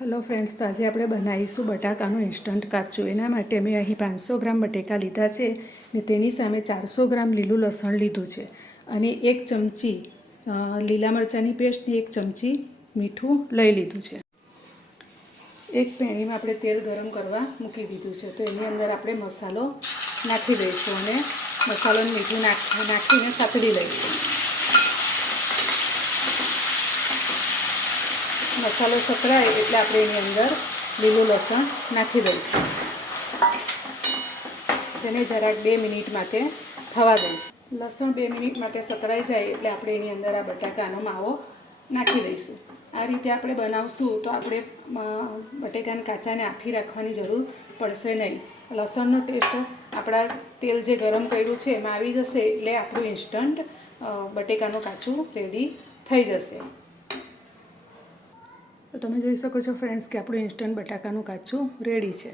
Hello friends, તો આજે આપણે બનાવીશું બટાકાનું ઇન્સ્ટન્ટ કાચું. એના માટે મેં અહીં 500 ગ્રામ બટેકા લીધા છે ને તેની સામે 400 ગ્રામ લીલું લસણ લીધું છે અને 1 ચમચી લીલા મરચાંની પેસ્ટ ને 1 ચમચી મીઠું લઈ લીધું છે. એક પેણીમાં આપણે તેલ ગરમ કરવા મૂકી દીધું છે, તો એની અંદર આપણે મસાલો નાખી દઈશું અને મસાલોને મીઠું નાખીને સાતળી લઈશું. મસાલો સકળાય એટલે આપણે એની અંદર લીલું લસણ નાખી દઈશું. તેને જરાક 2 મિનિટ માટે થવા દઈશું. લસણ 2 મિનિટ માટે સકળાઈ જાય એટલે આપણે એની અંદર આ બટાકાનો માવો નાખી દઈશું. આ રીતે આપણે બનાવશું તો આપણે બટેકાને કાચાને આથી રાખવાની જરૂર પડશે નહીં. લસણનો ટેસ્ટ આપણા તેલ જે ગરમ કર્યું છે એમાં આવી જશે એટલે આપણું ઇન્સ્ટન્ટ બટેકાનું કાચું રેડી થઈ જશે. તો તમે જોઈ શકો છો ફ્રેન્ડ્સ કે આપણું ઇન્સ્ટન્ટ બટાકાનું કાચું રેડી છે.